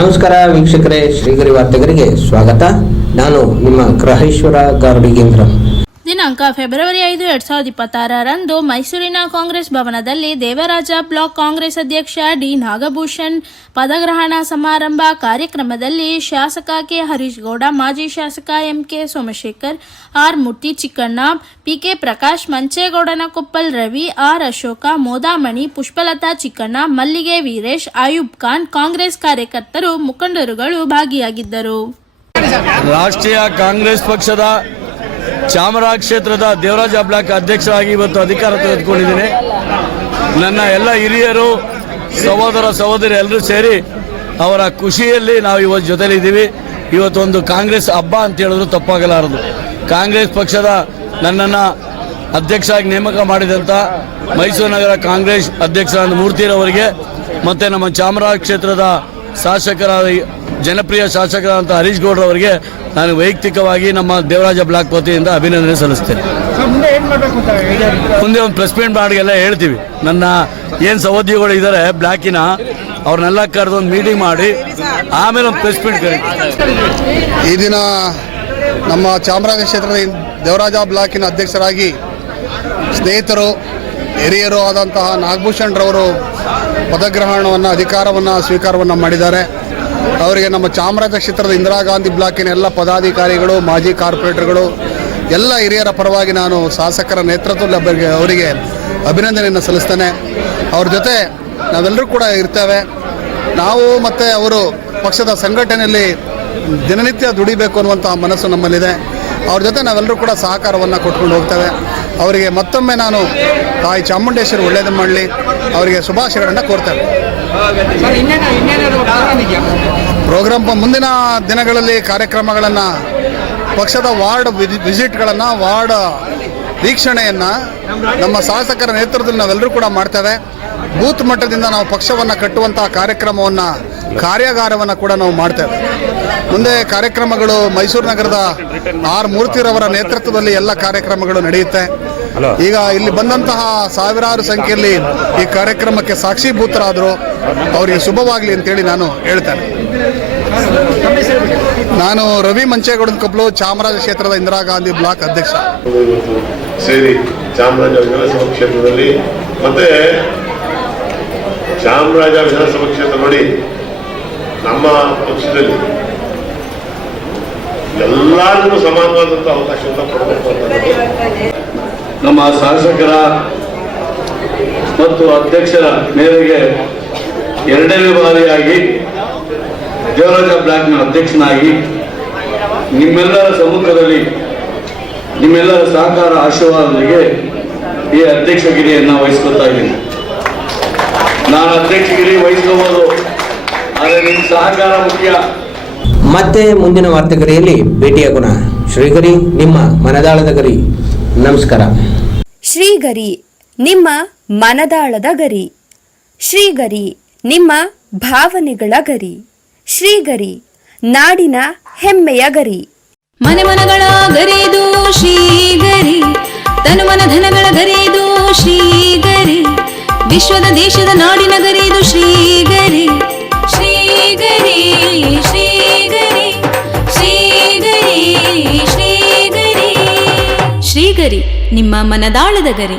ನಮಸ್ಕಾರ ವೀಕ್ಷಕರೇ, ಶ್ರೀಗರಿ ವಾರ್ತೆಗರಿಗೆ ಸ್ವಾಗತ. ನಾನು ನಿಮ್ಮ ಗ್ರಹೇಶ್ವರ ಗಾರ್ಡಿಗೇಂದ್ರ. ದಿನಾಂಕ ಫೆಬ್ರವರಿ 5, 2026ರಂದು ಮೈಸೂರಿನ ಕಾಂಗ್ರೆಸ್ ಭವನದಲ್ಲಿ ದೇವರಾಜ ಬ್ಲಾಕ್ ಕಾಂಗ್ರೆಸ್ ಅಧ್ಯಕ್ಷ ಡಿ ನಾಗಭೂಷಣ್ ಪದಗ್ರಹಣ ಸಮಾರಂಭ ಕಾರ್ಯಕ್ರಮದಲ್ಲಿ ಶಾಸಕ ಕೆ ಹರೀಶ್ ಗೌಡ, ಮಾಜಿ ಶಾಸಕ ಎಂಕೆ ಸೋಮಶೇಖರ್, ಆರ್ ಮೂರ್ತಿ ಚಿಕ್ಕಣ್ಣ, ಪಿಕೆ ಪ್ರಕಾಶ್, ಮಂಚೇಗೌಡನಕೊಪ್ಪಲ್ ರವಿ, ಆರ್ ಅಶೋಕ, ಮೋದಾಮಣಿ, ಪುಷ್ಪಲತಾ ಚಿಕ್ಕಣ್ಣ, ಮಲ್ಲಿಗೆ ವೀರೇಶ್, ಆಯುಬ್ ಖಾನ್, ಕಾಂಗ್ರೆಸ್ ಕಾರ್ಯಕರ್ತರು, ಮುಖಂಡರುಗಳು ಭಾಗಿಯಾಗಿದ್ದರು. ರಾಷ್ಟ್ರೀಯ ಕಾಂಗ್ರೆಸ್ ಪಕ್ಷದ ಚಾಮರಾಜ ಕ್ಷೇತ್ರದ ದೇವರಾಜ ಬ್ಲಾಕ್ ಅಧ್ಯಕ್ಷರಾಗಿ ಇವತ್ತು ಅಧಿಕಾರ ತೆಗೆದುಕೊಂಡಿದ್ದೀನಿ. ನನ್ನ ಎಲ್ಲ ಹಿರಿಯರು, ಸಹೋದರ ಸಹೋದರಿ ಎಲ್ಲರೂ ಸೇರಿ ಅವರ ಖುಷಿಯಲ್ಲಿ ನಾವು ಇವತ್ತು ಜೊತೆಲಿದ್ದೀವಿ. ಇವತ್ತೊಂದು ಕಾಂಗ್ರೆಸ್ ಹಬ್ಬ ಅಂತ ಹೇಳಿದ್ರು ತಪ್ಪಾಗಲಾರದು. ಕಾಂಗ್ರೆಸ್ ಪಕ್ಷದ ನನ್ನನ್ನು ಅಧ್ಯಕ್ಷರಾಗಿ ನೇಮಕ ಮಾಡಿದಂಥ ಮೈಸೂರು ನಗರ ಕಾಂಗ್ರೆಸ್ ಅಧ್ಯಕ್ಷರಾದ ಮೂರ್ತಿರವರಿಗೆ ಮತ್ತು ನಮ್ಮ ಚಾಮರಾಜ ಕ್ಷೇತ್ರದ ಶಾಸಕರಾದ ಜನಪ್ರಿಯ ಶಾಸಕರಾದಂಥ ಹರೀಶ್ ಗೌಡ್ರವರಿಗೆ ನಾನು ವೈಯಕ್ತಿಕವಾಗಿ ನಮ್ಮ ದೇವರಾಜ ಬ್ಲಾಕ್ ವತಿಯಿಂದ ಅಭಿನಂದನೆ ಸಲ್ಲಿಸ್ತೇನೆ. ಮುಂದೆ ಒಂದು ಪ್ರೆಸ್ ಮೀಟ್ ಮಾಡಿಗೆಲ್ಲ ಹೇಳ್ತೀವಿ. ನನ್ನ ಏನು ಸಹೋದ್ಯೋಗಿಗಳು ಇದ್ದಾರೆ ಬ್ಲಾಕಿನ, ಅವ್ರನ್ನೆಲ್ಲ ಕರೆದು ಒಂದು ಮೀಟಿಂಗ್ ಮಾಡಿ ಆಮೇಲೆ ಒಂದು ಪ್ರೆಸ್ ಮೀಟ್ ಕರೀತೀವಿ. ಈ ದಿನ ನಮ್ಮ ಚಾಮರಾಜ ಕ್ಷೇತ್ರದ ದೇವರಾಜ ಬ್ಲಾಕಿನ ಅಧ್ಯಕ್ಷರಾಗಿ ಸ್ನೇಹಿತರು, ಹಿರಿಯರು ಆದಂತಹ ನಾಗಭೂಷಣ್ ರವರು ಪದಗ್ರಹಣವನ್ನು, ಅಧಿಕಾರವನ್ನು ಸ್ವೀಕಾರವನ್ನು ಮಾಡಿದ್ದಾರೆ. ಅವರಿಗೆ ನಮ್ಮ ಚಾಮರಾಜ ಕ್ಷೇತ್ರದ ಇಂದಿರಾ ಗಾಂಧಿ ಬ್ಲಾಕಿನ ಎಲ್ಲ ಪದಾಧಿಕಾರಿಗಳು, ಮಾಜಿ ಕಾರ್ಪೊರೇಟರ್ಗಳು, ಎಲ್ಲ ಹಿರಿಯರ ಪರವಾಗಿ ನಾನು ಶಾಸಕರ ನೇತೃತ್ವದಲ್ಲಿ ಅವರಿಗೆ ಅಭಿನಂದನೆಯನ್ನು ಸಲ್ಲಿಸ್ತೇನೆ. ಅವ್ರ ಜೊತೆ ನಾವೆಲ್ಲರೂ ಕೂಡ ಇರ್ತೇವೆ. ನಾವು ಮತ್ತು ಅವರು ಪಕ್ಷದ ಸಂಘಟನೆಯಲ್ಲಿ ದಿನನಿತ್ಯ ದುಡಿಬೇಕು ಅನ್ನುವಂಥ ಮನಸ್ಸು ನಮ್ಮಲ್ಲಿದೆ. ಅವ್ರ ಜೊತೆ ನಾವೆಲ್ಲರೂ ಕೂಡ ಸಹಕಾರವನ್ನು ಕೊಟ್ಕೊಂಡು ಹೋಗ್ತೇವೆ. ಅವರಿಗೆ ಮತ್ತೊಮ್ಮೆ ನಾನು ತಾಯಿ ಚಾಮುಂಡೇಶ್ವರಿ ಒಳ್ಳೆಯದು ಮಾಡಲಿ, ಅವರಿಗೆ ಶುಭಾಶಯಗಳನ್ನು ಕೋರ್ತೇವೆ. ಪ್ರೋಗ್ರಾಮ್ ಮುಂದಿನ ದಿನಗಳಲ್ಲಿ ಕಾರ್ಯಕ್ರಮಗಳನ್ನು, ಪಕ್ಷದ ವಾರ್ಡ್ ವಿಸಿಟ್ಗಳನ್ನು, ವಾರ್ಡ್ ವೀಕ್ಷಣೆಯನ್ನು ನಮ್ಮ ಶಾಸಕರ ನೇತೃತ್ವದಲ್ಲಿ ನಾವೆಲ್ಲರೂ ಕೂಡ ಮಾಡ್ತೇವೆ. ಬೂತ್ ಮಟ್ಟದಿಂದ ನಾವು ಪಕ್ಷವನ್ನು ಕಟ್ಟುವಂಥ ಕಾರ್ಯಕ್ರಮವನ್ನು, ಕಾರ್ಯಾಗಾರವನ್ನು ಕೂಡ ನಾವು ಮಾಡ್ತೇವೆ. ಮುಂದೆ ಕಾರ್ಯಕ್ರಮಗಳು ಮೈಸೂರು ನಗರದ ಆರ್ ಮೂರ್ತಿರವರ ನೇತೃತ್ವದಲ್ಲಿ ಎಲ್ಲ ಕಾರ್ಯಕ್ರಮಗಳು ನಡೆಯುತ್ತೆ. ಈಗ ಇಲ್ಲಿ ಬಂದಂತಹ ಸಾವಿರಾರು ಸಂಖ್ಯೆಯಲ್ಲಿ ಈ ಕಾರ್ಯಕ್ರಮಕ್ಕೆ ಸಾಕ್ಷೀಭೂತರಾದರು. ಅವರಿಗೆ ಶುಭವಾಗಲಿ ಅಂತೇಳಿ ನಾನು ಹೇಳ್ತೇನೆ. ನಾನು ರವಿ ಮಂಚೇಗೌಡನಕೊಪ್ಪಲು, ಚಾಮರಾಜ ಕ್ಷೇತ್ರದ ಇಂದಿರಾ ಗಾಂಧಿ ಬ್ಲಾಕ್ ಅಧ್ಯಕ್ಷ. ಸೇರಿ ಚಾಮರಾಜ ವಿಧಾನಸಭಾ ಕ್ಷೇತ್ರದಲ್ಲಿ ಮತ್ತೆ ಚಾಮರಾಜ ವಿಧಾನಸಭಾ ಕ್ಷೇತ್ರ ನೋಡಿ, ನಮ್ಮ ಪಕ್ಷದಲ್ಲಿ ಎಲ್ಲರಿಗೂ ಸಮಾನವಾದಂಥ ಅವಕಾಶವನ್ನು ಕೊಡಬೇಕು ಅಂತ ನಮ್ಮ ಶಾಸಕರ ಮತ್ತು ಅಧ್ಯಕ್ಷರ ಮೇರೆಗೆ ಎರಡನೇ ಬಾರಿಯಾಗಿ ದೇವರಾಜ ಬ್ಲಾಕ್ನ ಅಧ್ಯಕ್ಷನಾಗಿ ನಿಮ್ಮೆಲ್ಲರ ಸಮ್ಮುಖದಲ್ಲಿ ನಿಮ್ಮೆಲ್ಲರ ಸಹಕಾರ ಆಶೀರ್ವಾದದೊಂದಿಗೆ ಈ ಅಧ್ಯಕ್ಷಗಿರಿಯನ್ನು ವಹಿಸ್ಕೊತಾ ಇದ್ದೀನಿ. ನಾನು ಅಧ್ಯಕ್ಷಗಿರಿ ವಹಿಸ್ಕೋಬಹುದು, ಆದರೆ ನಿಮ್ಮ ಸಹಕಾರ ಮುಖ್ಯ. ಮತ್ತೆ ಮುಂದಿನ ವಾರ್ತೆಗರಿಯಲ್ಲಿ ಭೇಟಿಯಾಗೋಣ. ಶ್ರೀಗರಿ, ನಿಮ್ಮ ಮನದಾಳದ ಗರಿ. ನಮಸ್ಕಾರ. ಶ್ರೀಗರಿ, ನಿಮ್ಮ ಮನದಾಳದ ಗರಿ. ಶ್ರೀಗರಿ, ನಿಮ್ಮ ಭಾವನೆಗಳ ಗರಿ. ಶ್ರೀಗರಿ, ನಾಡಿನ ಹೆಮ್ಮೆಯ ಗರಿ. ಮನೆ ಮನಗಳ ಗರಿದು ಶ್ರೀಗರಿ, ತನು ಮನ ಧನಗಳ ಗರಿದು ಶ್ರೀಗರಿ, ವಿಶ್ವದ ದೇಶದ ನಾಡಿನ ಗರಿದು ಶ್ರೀಗರಿ. ಶ್ರೀಗರಿ ಶ್ರೀಗರಿ ಶ್ರೀಗರಿ ಶ್ರೀಗರಿ ಶ್ರೀಗರಿ, ನಿಮ್ಮ ಮನದಾಳದ ಗರಿ.